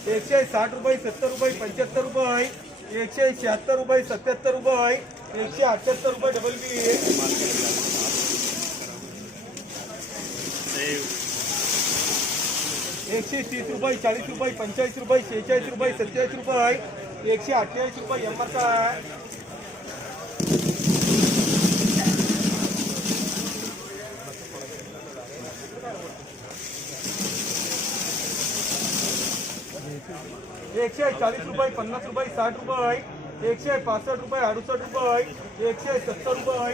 एकशे साठ रुपये सत्तर रुपये पंच्याहत्तर रुपये एकशे शहात्तर रुपये सत्याहत्तर रुपये एकशे अठ्याहत्तर रुपये डबल बी एकशे तीस रुपये चाळीस रुपये पंचेचाळीस रुपये शेहेचाळीस रुपये सत्तेचाळीस रुपये एकशे अठ्ठेचाळीस रुपये एकशे चाळीस रुपये, पन्नास रुपये, साठ रुपये एकशे पासष्ट रुपये, अडुसष्ट रुपये एकशे सत्तर रुपये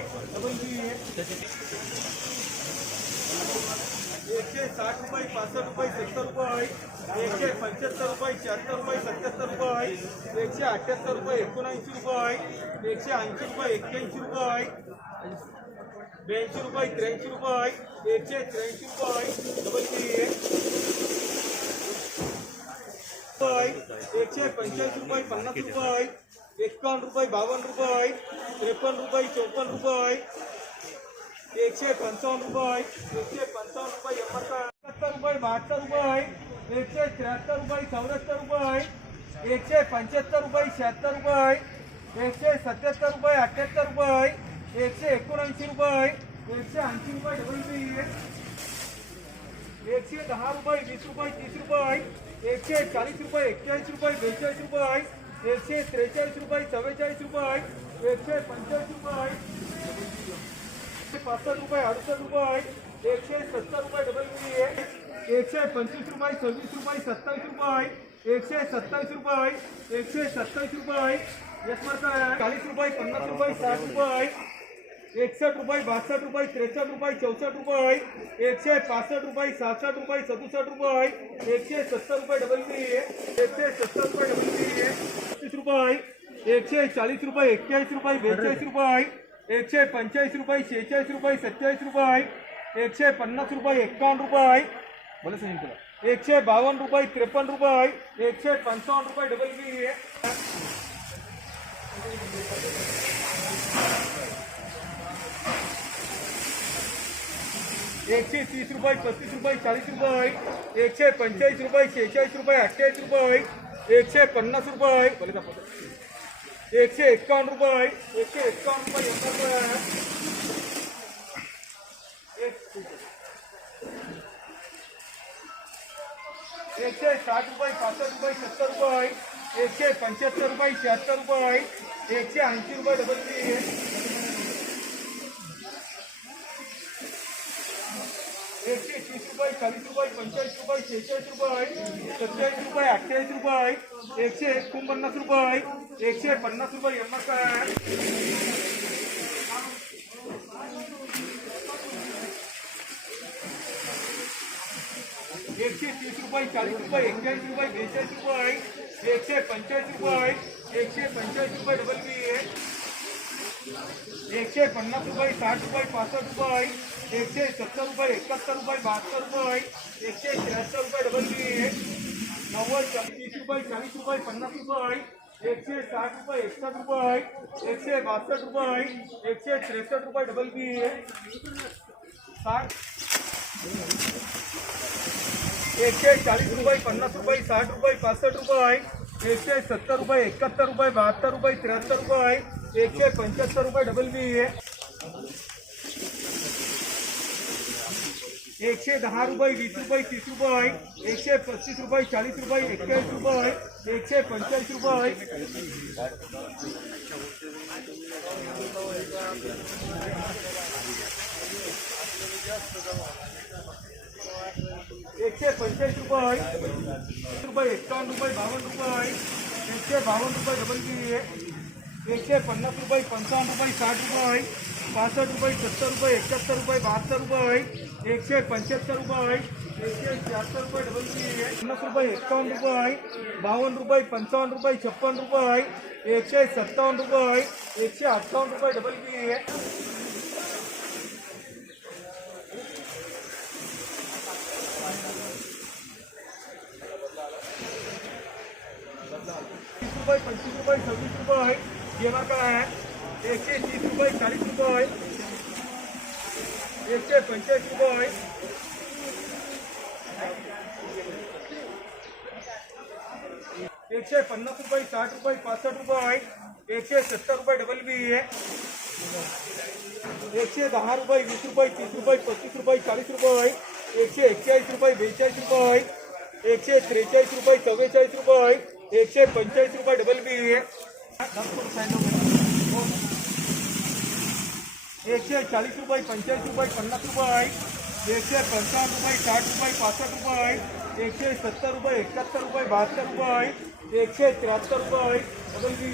एकशे साठ रुपये, पासष्ट रुपये, सत्तर रुपये एकशे पंच्याहत्तर रुपये, शहात्तर रुपये, सत्याहत्तर रुपये एकशे अठ्ठ्याहत्तर रुपये, एकोणऐंशी रुपये एकशे ऐंशी रुपये, एक्क्याऐंशी रुपये ब्याऐंशी रुपये, त्र्याऐंशी रुपये एकशे त्र्याऐंशी रुपये डबल रुपये एकशे पंच्याऐंशी रुपये पन्नास रुपये एकावन्न रुपये बावन्न रुपये त्रेपन्न रुपये चौपन्न रुपये एकशे पंचावन्न रुपये एकशे पंचावन्न रुपये एकाहत्तर रुपये बहात्तर रुपये एकशे त्र्याहत्तर रुपये चौऱ्याहत्तर रुपये एकशे पंच्याहत्तर रुपये शहात्तर रुपये एकशे सत्याहत्तर रुपये अठ्ठ्याहत्तर रुपये एकशे एकोणऐंशी रुपये एकशे ऐंशी रुपये डबल एकशे दहा रुपये वीस रुपये तीस रुपये एकशे चाळीस रुपये एक्केचाळीस रुपये बेचाळीस रुपये एकशे त्रेचाळीस रुपये चव्वेचाळीस रुपये एकशे पंचेचाळीस रुपये एकशे पासष्ट रुपये अडुसष्ट रुपये एकशे सत्तर रुपये डबल बी एकशे पंचवीस रुपये सव्वीस रुपये सत्तावीस रुपये एकशे सत्तावीस रुपये एकशे सत्तावीस रुपये एक चाळीस रुपये, पन्नास रुपये, साठ रुपये एकसष्ट रुपये बासष्ट रुपये त्रेसष्ट रुपये चौसष्ट रुपये एकशे पासष्ट रुपये, सहासष्ट रुपये, सदुसष्ट रुपये एकशे सत्तर रुपये डबल बी एकशे सत्तर रुपये डबल बी पस्तीस रुपये एकशे चाळीस रुपये एक्केचाळीस रुपये, बेचाळीस रुपये एकशे पंचेचाळीस रुपये, शेहेचाळीस रुपये सत्तेचाळीस रुपये एकशे पन्नास रुपये, एक्कावन्न रुपये बोला सांगितलं एकशे बावन्न रुपये, त्रेपन्न रुपये एकशे पंचावन्न रुपये डबल बी एकशे तीस रुपये पस्तीस रुपये चाळीस रुपये एकशे पंचेचाळीस रुपये शेहेचाळीस रुपये अठ्ठेचाळीस रुपये एकशे पन्नास रुपये एकशे एक्कावन्न रुपये एकशे एक्कावन्न रुपये एकशे साठ रुपये पासष्ट रुपये, सत्तर रुपये एकशे पंच्याहत्तर रुपये शहात्तर रुपये एकशे ऐंशी रुपये, डबल चाळीस रुपये, पंचेचाळीस रुपये, शेहेचाळीस रुपये सत्तेचाळीस रुपये, अठ्ठेचाळीस रुपये एकशे एकोणपन्नास रुपये एकशे पन्नास रुपये एम काय एकशे तीस रुपये, चाळीस रुपये, एक्क्याऐंशी रुपये, बेचाळीस रुपये एकशे पंचेचाळीस रुपये एकशे पंचेचाळीस रुपये डबल बी एकशे पन्नास रुपये, साठ रुपये, पासष्ट रुपये एकशे सत्तर रुपये, एकाहत्तर रुपये, बहात्तर रुपये एकशे त्र्याहत्तर रुपये डबल नव्वद तीस रुपये, चाळीस रुपये, पन्नास रुपये साठ रुपये, एकसष्ट रुपये एकशे बासष्ट रुपये रुपये डबल बी साठ. एकशे चाळीस रुपये, पन्नास रुपये, साठ रुपये, पासष्ट रुपये एकशे सत्तर रुपये, एकाहत्तर रुपये, बहात्तर रुपये रुपये एकशे पंच्याहत्तर रुपये डबल बी एकशे दहा रुपये वीस रुपये तीस रुपये एकशे पस्तीस रुपये चाळीस रुपये एक्केचाळीस रुपये एकशे पंचेचाळीस रुपये एकशे पंचेचाळीस रुपये रुपये एकावन्न रुपये बावन्न रुपये एकशे बावन्न रुपये डबल बी एकशे पन्नास रुपये, पंचावन्न रुपये, साठ रुपये पासष्ट रुपये, सत्तर रुपये, एकाहत्तर रुपये, बहात्तर रुपये एकशे पंच्याहत्तर रुपये एकशे शहात्तर रुपये डबल बी आहे. पन्नास रुपये एक्कावन्न रुपये बावन्न रुपये, पंचावन्न रुपये, छप्पन रुपये एकशे सत्तावन्न रुपये एकशे अठ्ठावन्न रुपये डबल बी आहे. तीस रुपये पंचवीस रुपये रुपये एकशे तीस रुपये चाळीस रुपये। एकशे पंचेचाळीस रुपये। एकशे पन्नास रुपये, साठ रुपये पासष्ट रुपये। एकशे सत्तर रुपये, डबल बी आहे एकशे दहा रुपये वीस रुपये, तीस रुपये पस्तीस रुपये चाळीस रुपये। एकशे एक्केचाळीस रुपये बेचाळीस रुपये। एकशे त्रेचाळीस रुपये चव्वेचाळीस रुपये। एकशे पंचेचाळीस रुपये, डबल एकशे चाळीस रुपये पंचेचाळीस रुपये पन्नास रुपये एकशे पंचावन्न रुपये साठ रुपये पासष्ट रुपये एकशे सत्तर रुपये एकाहत्तर रुपये बहात्तर रुपये एकशे त्र्याहत्तर रुपये डबल बी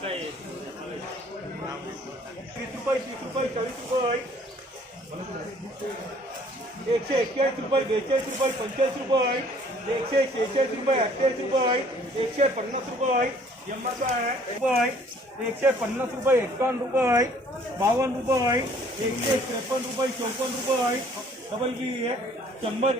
आहे रुपये एकशे एक्केचाळीस रुपये बेचाळीस रुपये पंचेचाळीस रुपये एकशे शेहेचाळीस रुपये अठ्ठेचाळीस रुपये एकशे पन्नास रुपये रुपये एकशे पन्नास रुपये रुपये रुपये एकशे रुपये रुपये डबल बी शंभर